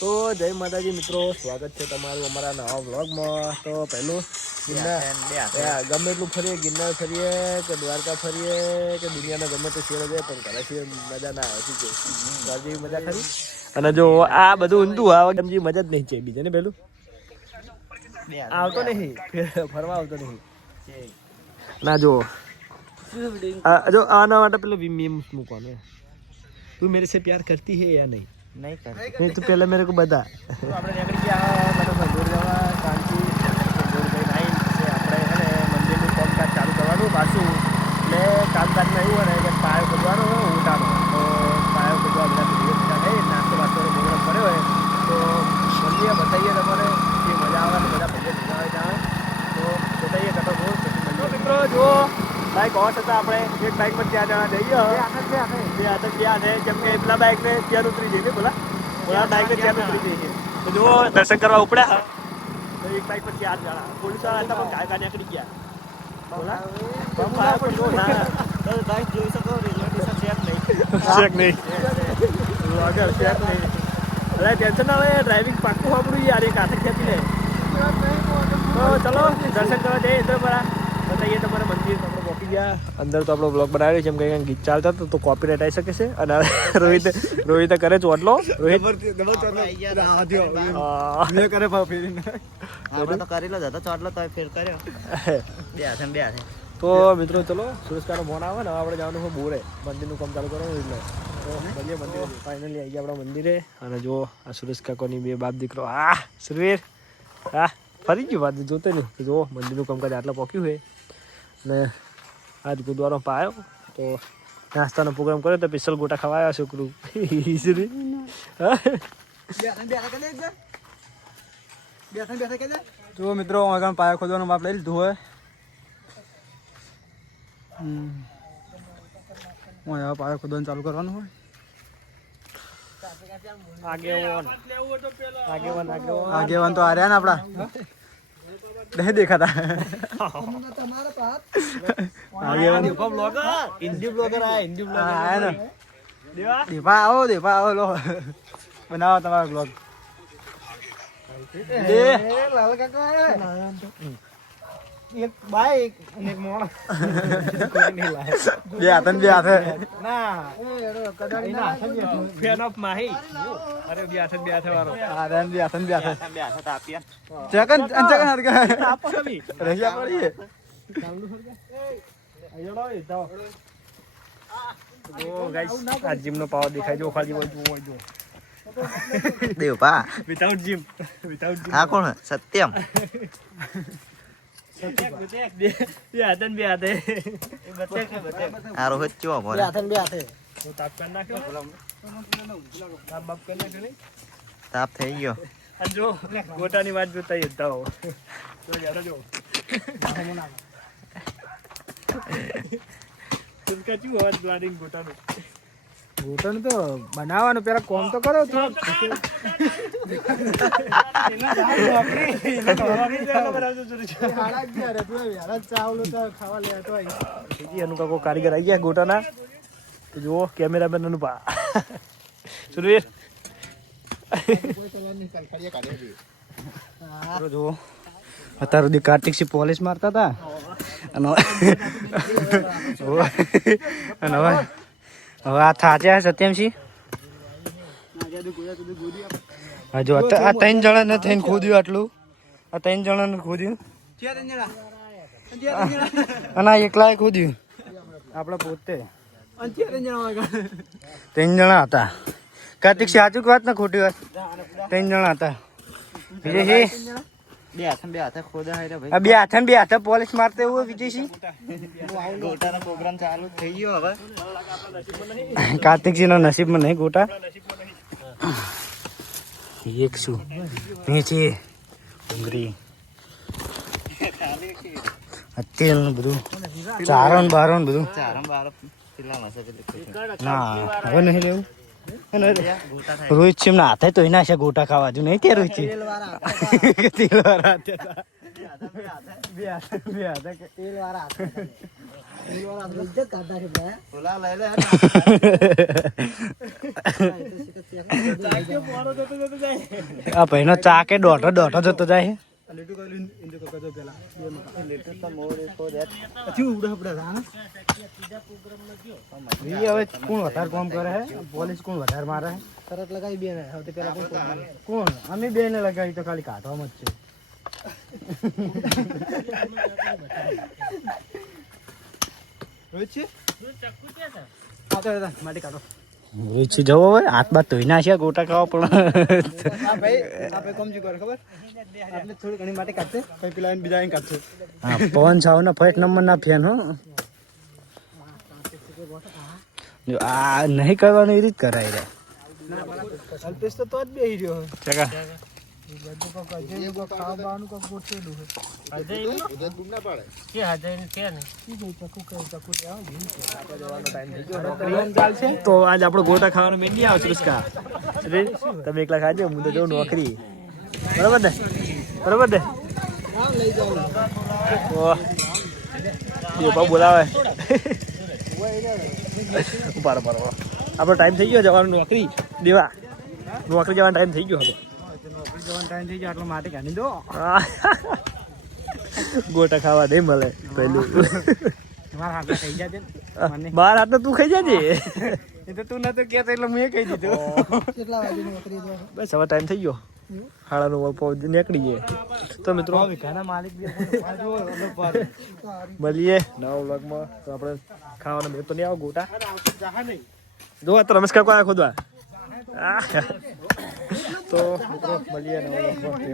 તો જય માતાજી મિત્રો, સ્વાગત છે તમારું અમારા નવા વ્લોગમાં. તો પહેલું ગમે એટલું ફરીએ, ગિરનાર ફરીએ કે દ્વારકા ફરીએ કે દુનિયાના ગમે તે શેર જાય પણ ઘરે શેર મજા ના આવે. શું કે જેવી મજા ખરી. અને જો આ બધું ઊંધું આવે સમજી મજા જ નહીં છે બીજે ને. પેલું આવતો નહીં, ફરવા આવતો નહીં ના. જો આના માટે પેલો મીમ્સ મૂકવાનો, તું મેરે से प्यार करती है या नहीं? नहीं करती. नहीं तो पहले मेरे को बता. આપણે નીકળી ગયા સંગોર જવા શાંતિ. સંગોર ગઈ નાઈ પછી આપણે છે ને મંદિરનું કામકાજ ચાલુ કરવાનું પાછું. એટલે કામકાજમાં એવું હોય ને કે પાયો ખોદવાનો ઉટાનો, તો પાયો ખોદવા બધા ભેગા થઈ નાસ્તો વાસ્તો પ્રોગ્રામ કર્યો હોય તો મંદિરે બતાવીએ તમારે જે મજા આવે ને બધા ભેગા ભેગા હોય ત્યાં તો બતાવીએ કટો રોડ પછી મંદિર. મિત્રો જો બાઈક હોશ હતા, આપણે એક બાઈક પર ત્યાં જણા જઈએ. બે હાથ ત્યાં છે કેમ કે પેલા બાઈક ને ત્યાં ઉતરી જઈએ, બોલા બાઈક ને ત્યાં ઉતરી જઈએ. તો જો દર્શન કરવા ઉપડ્યા તો એક બાઈક પર 4 જણા પોલીસ વાળા હતા પણ કાયદા નીકળી ગયા. બોલા બાઈક જોઈ શકો ચેક નહીં આગળ ચેક નહીં. અરે ટેન્શન ના હોય, ડ્રાઇવિંગ પાક્કું વાપરું યાર, એક હાથે ખેંચી લે. તો ચલો દર્શન કરવા જઈએ ઇન્દ્રપરા, બતાવીએ તમારે મંદિર. આપણે પહોંચી ગયા અંદર. તો આપણો બ્લોગ બનાવ્યો છે એમ કંઈ ગીત ચાલતા હતો તો કોપીરાઇટ આવી શકે છે. અને રોહિતે કરે ચોટલો. રોહિત કરે તો કરી લો જતો ચોટલો તો ફેર કર્યો. બે હાથે. તો મિત્રો ચલો સુરસ્કારનો ફોન આવે ને, આપણે જવાનું છે બોરે, મંદિરનું કામ ચાલુ કરવાનું. એટલે તો મળીએ મંદિરે. ફાઇનલી આવી ગયા આપણા મંદિરે. અને જો આ સુરેશ કાકોની બે બાપ દીકરો. હા સુરવીર, હા ફરી ગયું વાત જોતે નહીં. જો મંદિરનું કામકાજ આટલા પોક્યું હોય ને આજ ગુરુદ્વારો પાયો તો નાસ્તાનો પ્રોગ્રામ કર્યો તો સ્પેશિયલ ગોટા ખાવા આવ્યા છોકરું. જો મિત્રો આગળ પાયા ખોદવાનો બાપ લઈ લીધું હોય. પાયા ખોદવાનું ચાલુ કરવાનું હોય. આગેવાન તો આર્યા ને આપડા નહીં દેખાતા. દેપા આવો લો બનાવો તમારો બ્લોગ. એક બાઈક અને એક મોણ બે હાથે ના ફેન ઓફ માહી. અરે બે હાથે વાળો આરામ બે હાથે તાપિયા ચકન હાથ કે આપો કભી રહિયા પડીએ ચાલુ સર આયો તો ગાઈસ આ જીમ નો પાવર દેખાય જો ખાલી હોય જો દેવપા વિધાઉટ જીમ. આ કોણ સત્યમ? બે હાથે આ રોહિત ચો બોલે બે હાથે તો તાપ કર નાખ્યો. તાપ બાપ કર નાખ્યો નહીં, તાપ થઈ ગયો. અને જો ગોટાની વાત જોતા હતા હો. જો ગોટાનું તો બનાવવાનું પેલા કોમ તો કરો. કાકો કારીગર આવી ગયા ગોટાના. જુઓ કેમેરામેન અનુપા સુરવીર જુઓ અત્યાર સુધી કાર્તિક સિંહ પોલીસ મારતા હતા અને હવે આ થાચ્યા સત્યમસિંહ. જો આ 3 જણાને થઈને ખોદ્યું આટલું. આ 3 જણાને ખોદ્યું અને આ એકલાએ ખોદ્યું. આપણે પોતે 3 જણા હતા. કાર્તિક સિંહ સાચું વાત ને ખોટી વાત? 3 જણા હતા. બે હાથે ખોદા હે રે ભાઈ. આ બે હાથે પોલીસ મારતે એવું વિજયસિંહ. ગોટાનો પ્રોગ્રામ ચાલુ થઈ ગયો હવે. કાર્તિકસિંહ નો નસીબમાં નહીં ગોટા. એક શું નીચે ડુંગળી તેલ નું બધું ચારણ બારણ બધું. ના હવે નહીં લેવું. રોહિત સિંહ ના હાથે તો એના છે ગોટા ખાવા જો નહીં. ત્યાં રોહિત સિંહ તેલ વાળા બોલા લઈ લે આ ભાઈનો ચા કે દોઢો જતો જાય લીટુ કઈ ઇન્જો કતો પેલા લીટર તો મોરે કો દે પછી ઉડા આપડા હા હવે કોણ વધારે કામ કરે હે પોલીસ કોણ વધારે મારે હે શરત લગાવી બે ને હવે પેલા કોણ અમે બે ને લગાવી તો ખાલી કાઢવામાં જ છે રોહિત છે આ તો માટી કાઢો રોઈછી જવો હોય હાથ બાદ ધોઈ નાખ્યા ગોટા ખાવા પણ આ ભાઈ કોમ જી કરે ખબર આપણે થોડી ઘણી માટી કાઢશે પછી પેલા બીજા અહીં કાઢશે હા પવન સાવના ફેક નંબર ના ફેન હો જો આ નહીં કરવાનું એ રીત કરાય રે અલ્પેશ તો જ બેહી રહ્યો ચકા તો આજ આપણો ગોટા ખાવાનો મેં નહીં આવશે ઉસકા તમે એકલા ખાજો હું તો જઉં નોકરી બરાબર ને બોલાવે બરાબર આપણો ટાઈમ થઈ ગયો જવાનો નોકરી દેવા નોકરી જવાનો ટાઈમ થઈ ગયો હવે નોકરી જવાનો ટાઈમ થઈ ગયો આટલો માટી કાઢી દો ગોટા ખાવા નહીં મળે પેલું મારા હાથ ખાઈ જાજે બાર હાથ તું ખાઈ જાજે એ તો તું નતો કહેતો એટલે મેં કહી દીધું કેટલા વાગે નોકરી દો બસ હવે ટાઈમ થઈ ગયો 9:30 નીકળી જાય તો મિત્રો ઘણા માલિક મળીએ નવા વ્લોગમાં તો આપણે ખાવાના બે તો નહીં આવો ગોટા જો તો નમસ્કાર કોઈ ખોદવા તો મિત્રો મળીએ નવા વ્લોગમાં